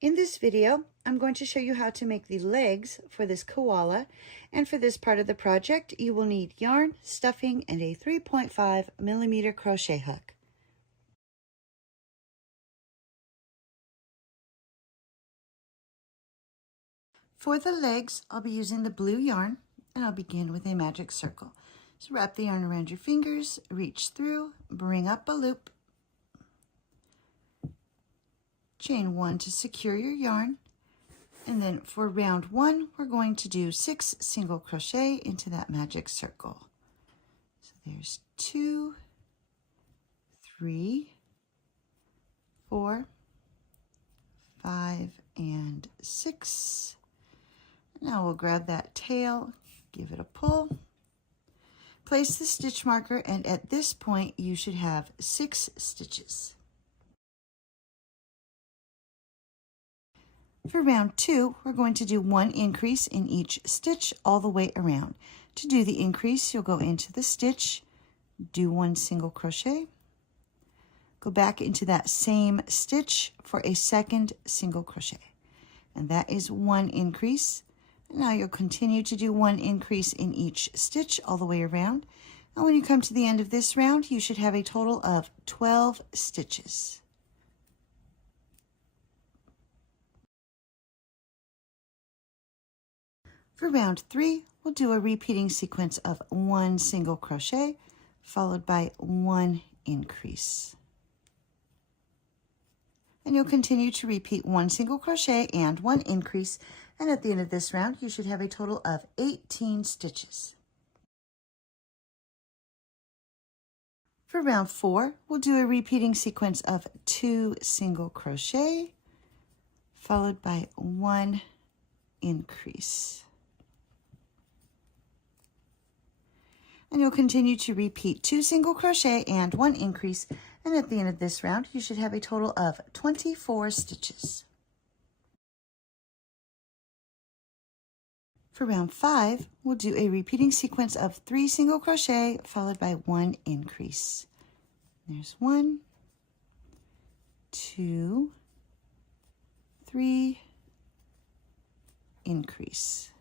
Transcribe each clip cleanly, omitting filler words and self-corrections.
In this video, I'm going to show you how to make the legs for this koala, and for this part of the project, you will need yarn, stuffing, and a 3.5mm crochet hook. For the legs, I'll be using the blue yarn, and I'll begin with a magic circle. So wrap the yarn around your fingers, reach through, bring up a loop, chain 1 to secure your yarn, and then for round 1, we're going to do 6 single crochet into that magic circle. So there's 2, 3, 4, 5, and 6. Now we'll grab that tail, give it a pull, place the stitch marker, and at this point you should have 6 stitches. For round 2, we're going to do 1 increase in each stitch all the way around. To do the increase, you'll go into the stitch, do 1 single crochet, go back into that same stitch for a second single crochet, and that is 1 increase. Now you'll continue to do 1 increase in each stitch all the way around, and when you come to the end of this round, you should have a total of 12 stitches. For round 3, we'll do a repeating sequence of 1 single crochet followed by 1 increase. And you'll continue to repeat 1 single crochet and 1 increase, and at the end of this round, you should have a total of 18 stitches. For round 4, we'll do a repeating sequence of 2 single crochet followed by 1 increase. And you'll continue to repeat 2 single crochet and 1 increase, and at the end of this round you should have a total of 24 stitches. For round 5, we'll do a repeating sequence of 3 single crochet followed by 1 increase. There's 1, 2, 3, increase.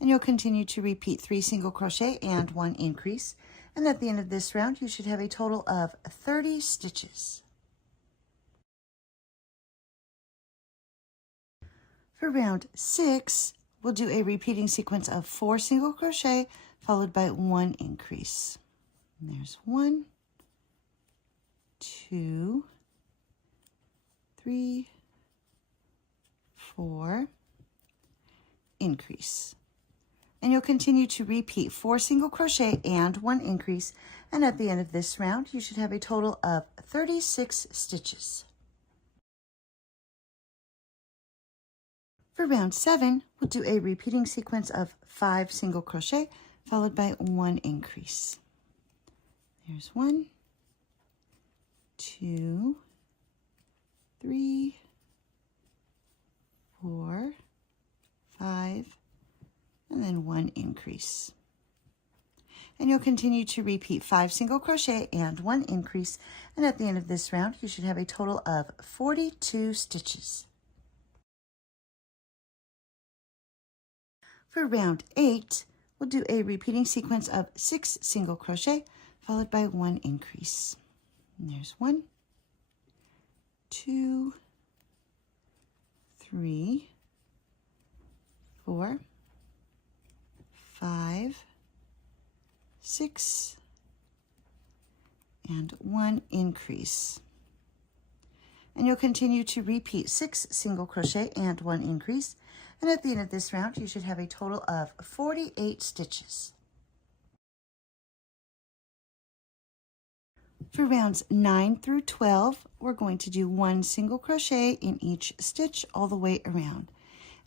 And you'll continue to repeat 3 single crochet and 1 increase, and at the end of this round you should have a total of 30 stitches. For round 6, we'll do a repeating sequence of 4 single crochet followed by 1 increase. And there's 1, 2, 3, 4, increase. And you'll continue to repeat 4 single crochet and 1 increase, and at the end of this round you should have a total of 36 stitches. For round 7, we'll do a repeating sequence of 5 single crochet followed by 1 increase. There's 1, 2, 3, 4, 5, and then 1 increase. And you'll continue to repeat 5 single crochet and 1 increase, and at the end of this round you should have a total of 42 stitches. For round 8, we'll do a repeating sequence of 6 single crochet followed by 1 increase. And there's 1, 2, 3, 4, 5, 6, and 1 increase. And you'll continue to repeat 6 single crochet and 1 increase, and at the end of this round you should have a total of 48 stitches. For rounds 9 through 12, we're going to do 1 single crochet in each stitch all the way around.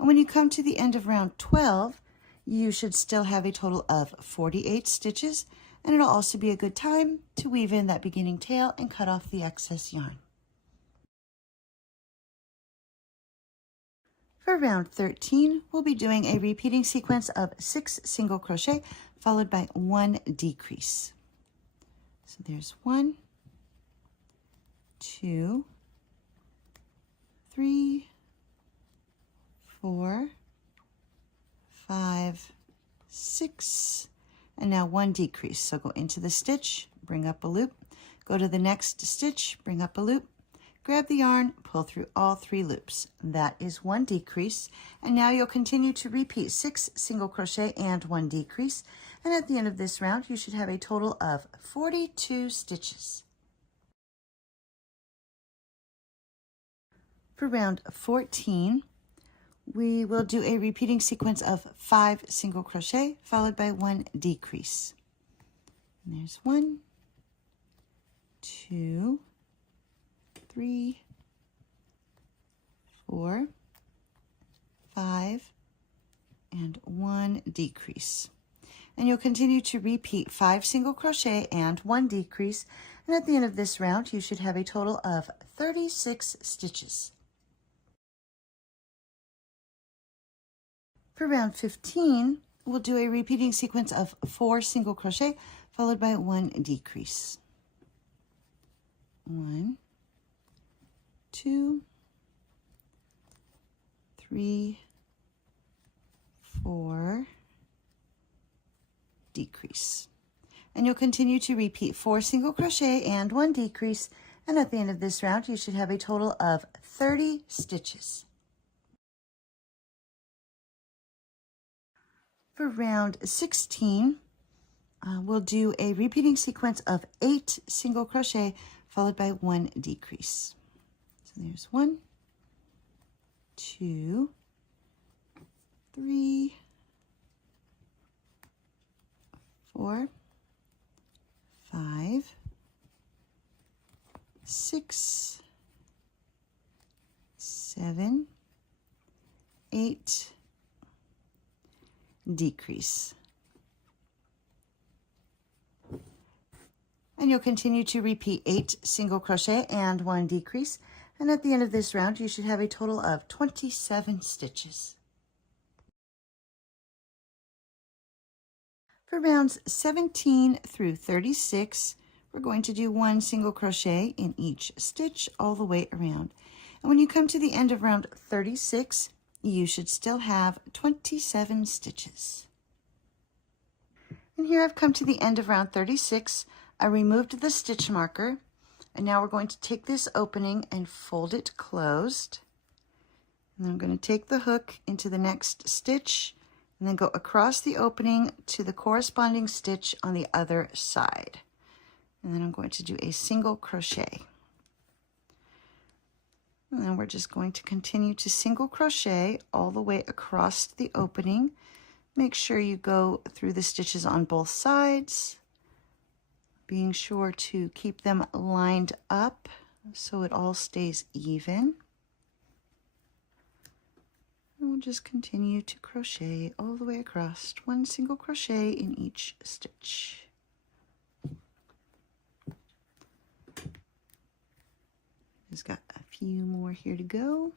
And when you come to the end of round 12, you should still have a total of 48 stitches, and it'll also be a good time to weave in that beginning tail and cut off the excess yarn. For round 13, we'll be doing a repeating sequence of 6 single crochet followed by 1 decrease. So there's 1, 2, 3, 4, 5, 6, and now 1 decrease. So go into the stitch, bring up a loop, go to the next stitch, bring up a loop, grab the yarn, pull through all 3 loops. That is 1 decrease. And now you'll continue to repeat 6 single crochet and 1 decrease. And at the end of this round, you should have a total of 42 stitches. For round 14, we will do a repeating sequence of 5 single crochet followed by 1 decrease. And there's 1, 2, 3, 4, 5, and 1 decrease. And you'll continue to repeat 5 single crochet and 1 decrease. And at the end of this round, you should have a total of 36 stitches. For round 15, we'll do a repeating sequence of 4 single crochet followed by 1 decrease. 1, 2, 3, 4, decrease. And you'll continue to repeat 4 single crochet and 1 decrease. And at the end of this round, you should have a total of 30 stitches. For round 16, we'll do a repeating sequence of 8 single crochet followed by 1 decrease. So there's 1, 2, 3, 4, 5, 6, 7, 8, decrease. And you'll continue to repeat 8 single crochet and 1 decrease. And at the end of this round, you should have a total of 27 stitches. For rounds 17 through 36, we're going to do 1 single crochet in each stitch all the way around. And when you come to the end of round 36, you should still have 27 stitches. And here I've come to the end of round 36. I removed the stitch marker, and now we're going to take this opening and fold it closed. And I'm going to take the hook into the next stitch and then go across the opening to the corresponding stitch on the other side. And then I'm going to do a single crochet. And then we're just going to continue to single crochet all the way across the opening. Make sure you go through the stitches on both sides, being sure to keep them lined up so it all stays even. And we'll just continue to crochet all the way across, 1 single crochet in each stitch. Just got a few more here to go.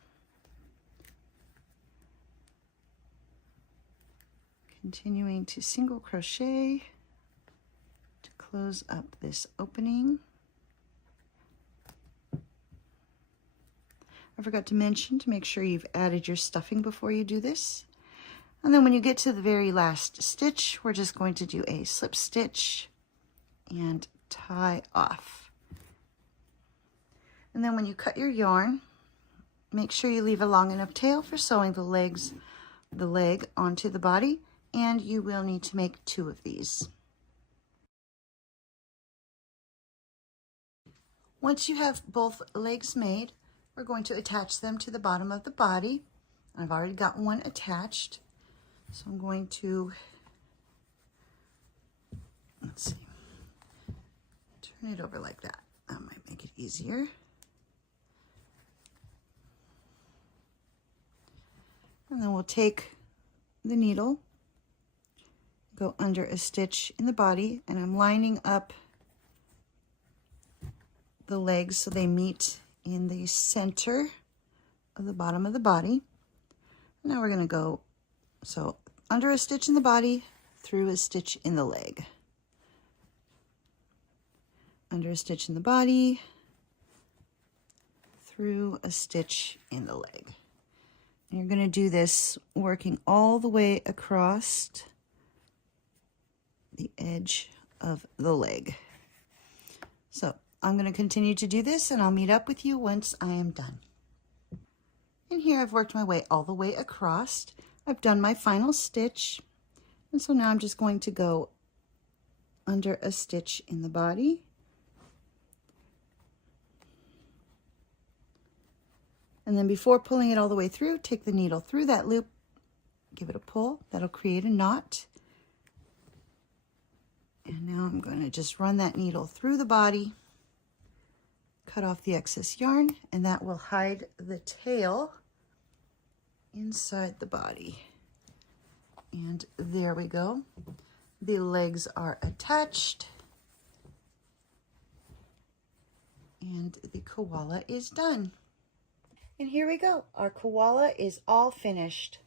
Continuing to single crochet to close up this opening. I forgot to mention to make sure you've added your stuffing before you do this. And then when you get to the very last stitch, we're just going to do a slip stitch and tie off. And then when you cut your yarn, make sure you leave a long enough tail for sewing the leg onto the body, and you will need to make 2 of these. Once you have both legs made, we're going to attach them to the bottom of the body. I've already got one attached, so I'm going to, let's see, turn it over like that. That might make it easier. And then we'll take the needle, go under a stitch in the body, and I'm lining up the legs so they meet in the center of the bottom of the body. Now we're going to go, so under a stitch in the body, through a stitch in the leg. Under a stitch in the body, through a stitch in the leg. You're going to do this working all the way across the edge of the leg. So I'm going to continue to do this, and I'll meet up with you once I am done. And here I've worked my way all the way across. I've done my final stitch, and so now I'm just going to go under a stitch in the body. And then before pulling it all the way through, take the needle through that loop, give it a pull. That'll create a knot. And now I'm going to just run that needle through the body, cut off the excess yarn, and that will hide the tail inside the body. And there we go. The legs are attached. And the koala is done. And here we go. Our koala is all finished.